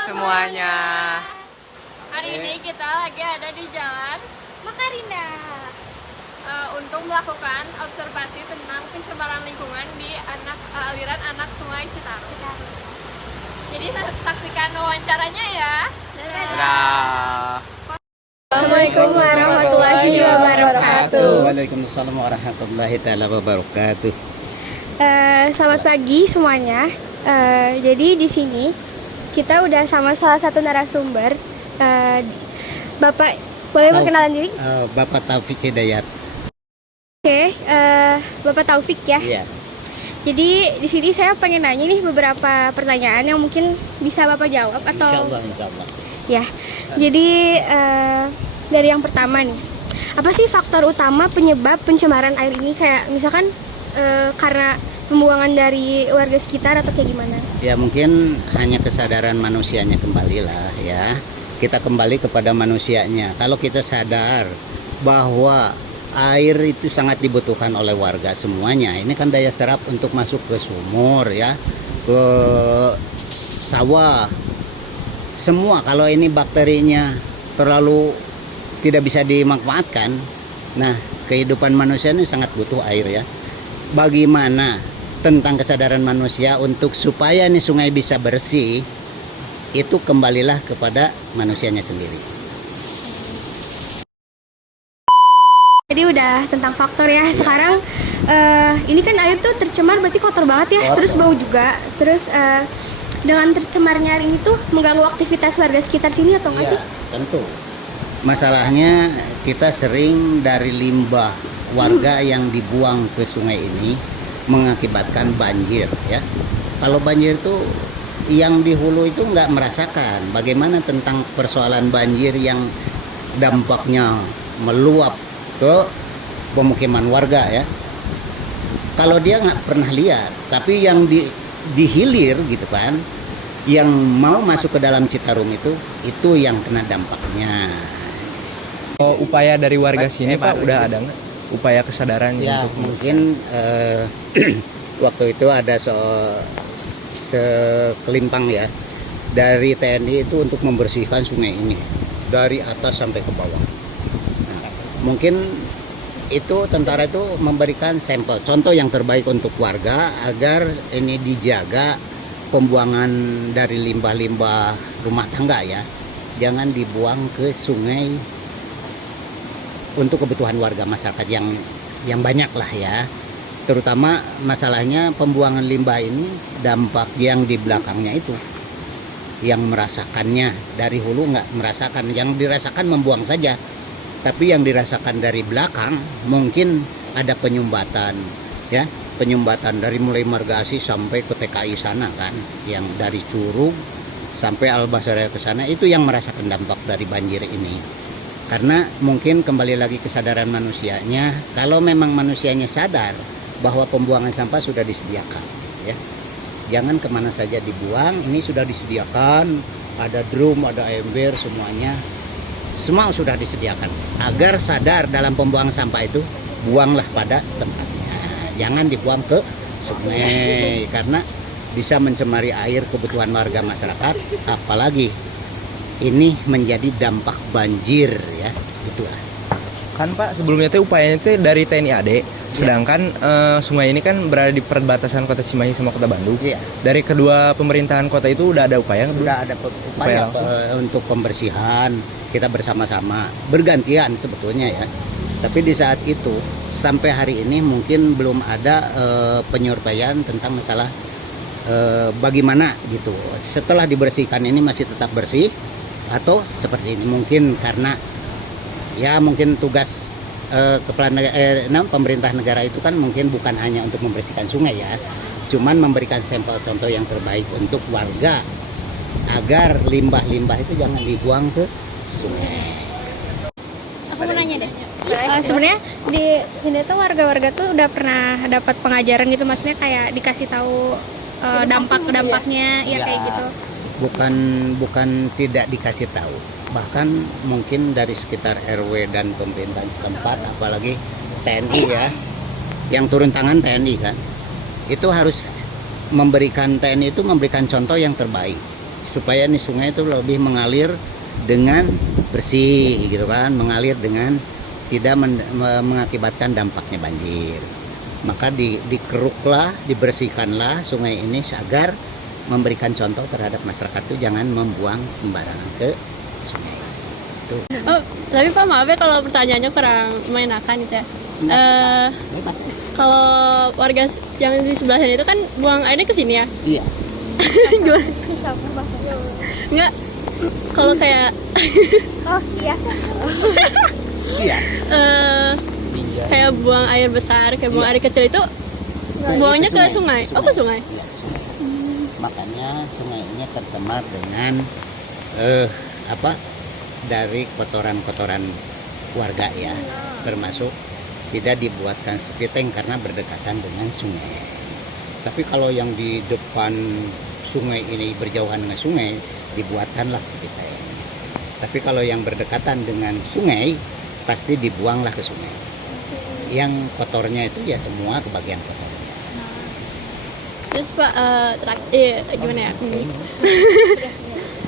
semuanya. Hari ini kita lagi ada di Jalan Makarina untuk melakukan observasi tentang pencemaran lingkungan di aliran anak Sungai Citarum. Jadi saksikan wawancaranya ya. Dadah. Assalamualaikum warahmatullahi wabarakatuh. Waalaikumsalam warahmatullahi wabarakatuh. Selamat pagi semuanya. Jadi di sini kita udah sama salah satu narasumber. Bapak boleh perkenalan diri? Bapak Taufik Hidayat. Oke, Bapak Taufik ya. Iya. Jadi di sini saya pengen nanya nih beberapa pertanyaan yang mungkin bisa Bapak jawab atau Insya Allah. ya. Jadi dari yang pertama nih, apa sih faktor utama penyebab pencemaran air ini? Kayak misalkan karena pembuangan dari warga sekitar atau kayak gimana? Ya mungkin hanya kesadaran manusianya kembalilah ya. Kita kembali kepada manusianya. Kalau kita sadar bahwa air itu sangat dibutuhkan oleh warga semuanya. Ini kan daya serap untuk masuk ke sumur ya, ke sawah. Semua kalau ini bakterinya terlalu tidak bisa dimanfaatkan. Nah, kehidupan manusia ini sangat butuh air ya. Bagaimana tentang kesadaran manusia untuk supaya nih sungai bisa bersih, itu kembalilah kepada manusianya sendiri. Jadi udah tentang faktor ya. Sekarang ini kan air tuh tercemar berarti kotor banget ya. Kotor. Terus bau juga. Terus dengan tercemarnya air ini tuh mengganggu aktivitas warga sekitar sini atau enggak sih? Tentu. Masalahnya kita sering dari limbah warga yang dibuang ke sungai ini mengakibatkan banjir ya. Kalau banjir itu yang di hulu itu nggak merasakan bagaimana tentang persoalan banjir yang dampaknya meluap ke pemukiman warga ya. Kalau dia nggak pernah lihat, tapi yang di hilir gitu kan, yang mau masuk ke dalam Citarum itu yang kena dampaknya. Upaya dari warga sini Pak udah ada nggak? Upaya kesadaran Ya untuk mungkin waktu itu ada sekelimpang ya dari TNI itu untuk membersihkan sungai ini dari atas sampai ke bawah. Nah, mungkin itu tentara itu memberikan sampel contoh yang terbaik untuk warga agar ini dijaga pembuangan dari limbah-limbah rumah tangga ya, jangan dibuang ke sungai untuk kebutuhan warga masyarakat yang banyak lah ya. Terutama masalahnya pembuangan limbah ini dampak yang di belakangnya itu yang merasakannya dari hulu nggak merasakan, yang dirasakan membuang saja, tapi yang dirasakan dari belakang mungkin ada penyumbatan ya, penyumbatan dari mulai Margasi sampai ke TKI sana kan, yang dari Curug sampai Albasaraya ke sana itu yang merasakan dampak dari banjir ini. Karena mungkin kembali lagi kesadaran manusianya, kalau memang manusianya sadar bahwa pembuangan sampah sudah disediakan ya, jangan kemana saja dibuang, ini sudah disediakan, ada drum, ada ember, semuanya semua sudah disediakan. Agar sadar dalam pembuangan sampah itu, buanglah pada tempatnya, jangan dibuang ke sungai karena bisa mencemari air kebutuhan warga masyarakat, apalagi ini menjadi dampak banjir ya, itulah. kan Pak sebelumnya itu upayanya itu dari TNI AD, sedangkan sungai ini kan berada di perbatasan Kota Cimahi sama Kota Bandung. Iya. Dari kedua pemerintahan kota itu udah ada upaya nggak? Sudah ada upaya untuk pembersihan, kita bersama-sama bergantian sebetulnya ya. Tapi di saat itu sampai hari ini mungkin belum ada penyurveian tentang masalah bagaimana gitu. Setelah dibersihkan ini masih tetap bersih atau seperti ini, mungkin karena ya mungkin tugas kepala pemerintah negara itu kan mungkin bukan hanya untuk membersihkan sungai ya, cuman memberikan sampel contoh yang terbaik untuk warga agar limbah-limbah itu jangan dibuang ke sungai. Aku mau nanya deh. Sebenarnya di sini tuh warga-warga tuh udah pernah dapat pengajaran gitu, maksudnya kayak dikasih tahu dampak-dampaknya ya kayak gitu. Bukan tidak dikasih tahu, bahkan mungkin dari sekitar RW dan pemerintahan setempat, apalagi TNI ya, yang turun tangan TNI kan, itu harus TNI itu memberikan contoh yang terbaik supaya nih sungai itu lebih mengalir dengan bersih gitu kan, mengalir dengan tidak mengakibatkan dampaknya banjir. Maka dikeruklah, dibersihkanlah sungai ini agar memberikan contoh terhadap masyarakat itu jangan membuang sembarangan ke sungai. Oh, tapi Pak maaf ya kalau pertanyaannya kurang mengenakan gitu ya. Bebas. Kalau warga yang di sebelah sini itu kan buang airnya ke sini ya? Iya. Gimana? Enggak. Kalau kayak Oh iya. Iya. kayak buang air besar, kayak buang air kecil itu buangnya ke sungai. Oh, ke sungai. Iya, sungai. Makanya sungai ini tercemar dengan dari kotoran-kotoran warga ya, termasuk tidak dibuatkan sepiteng karena berdekatan dengan sungai. Tapi kalau yang di depan sungai ini berjauhan dengan sungai, dibuatkanlah sepiteng. Tapi kalau yang berdekatan dengan sungai, pasti dibuanglah ke sungai. Yang kotornya itu ya semua ke bagian kotornya. Terus Pak, gimana ya?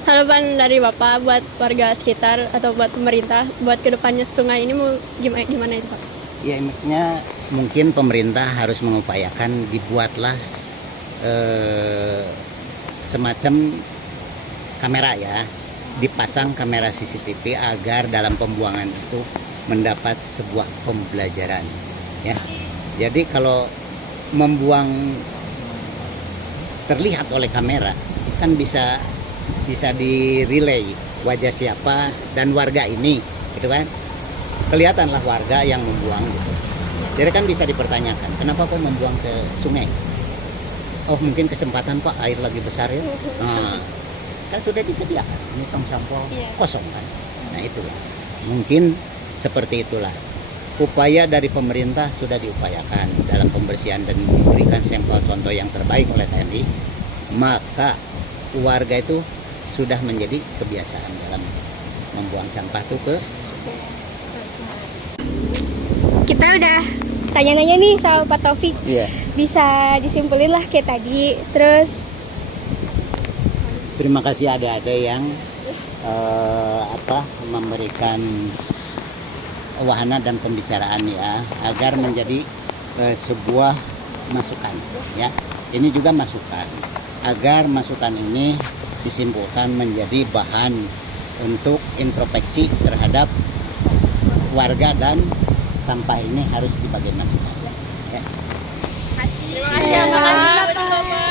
Harapan dari Bapak buat warga sekitar atau buat pemerintah buat kedepannya sungai ini mau gimana itu Pak? Ya intinya mungkin pemerintah harus mengupayakan dibuatlah semacam kamera ya, dipasang kamera CCTV agar dalam pembuangan itu mendapat sebuah pembelajaran ya. Jadi kalau membuang terlihat oleh kamera kan bisa di-relay wajah siapa dan warga ini gitu kan, kelihatanlah warga yang membuang gitu. Jadi kan bisa dipertanyakan kenapa kok membuang ke sungai, oh mungkin kesempatan Pak air lagi besar ya, nah, kan sudah disediakan ini tong sampah kosong kan. Nah itulah mungkin seperti itulah upaya dari pemerintah sudah diupayakan dalam pembersihan dan memberikan sampel contoh yang terbaik oleh TNI, maka warga itu sudah menjadi kebiasaan dalam membuang sampah itu ke sungai. Kita udah tanya-nanya nih sama Pak Taufik. Iya. Bisa disimpulin lah kayak tadi. Terus Terima kasih ada yang memberikan wahana dan pembicaraan ya agar menjadi sebuah masukan ya. Ini juga masukan agar masukan ini disimpulkan menjadi bahan untuk introspeksi terhadap warga dan sampah ini harus dibagaimanakan ya.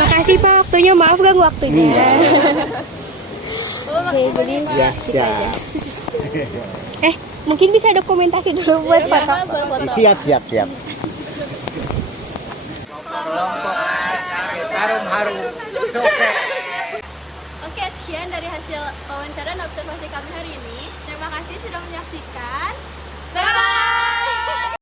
makasih Pak waktunya, maaf ganggu waktunya. Oke, jadi Ya, gitu aja. Mungkin bisa dokumentasi dulu buat foto. siap. Oke, sekian dari hasil wawancara dan observasi kami hari ini. Terima kasih sudah menyaksikan. Bye-bye!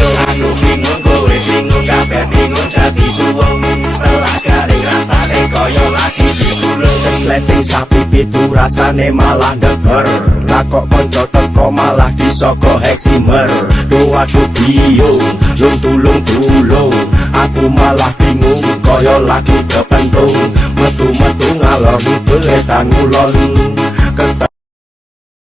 Aku bingung, kowe bingung, kabeh bingung, dadi suwung. Pelajari rasane kaya lagi digulung. Kesleting sapi pitu rasane malah ndeker. Lah kok kanca teko malah disoko heksimer. Aduh bingung, tulung. Aku malah bingung, kaya lagi kepentung. Metu-metu ngalor ngidul edan ngulon.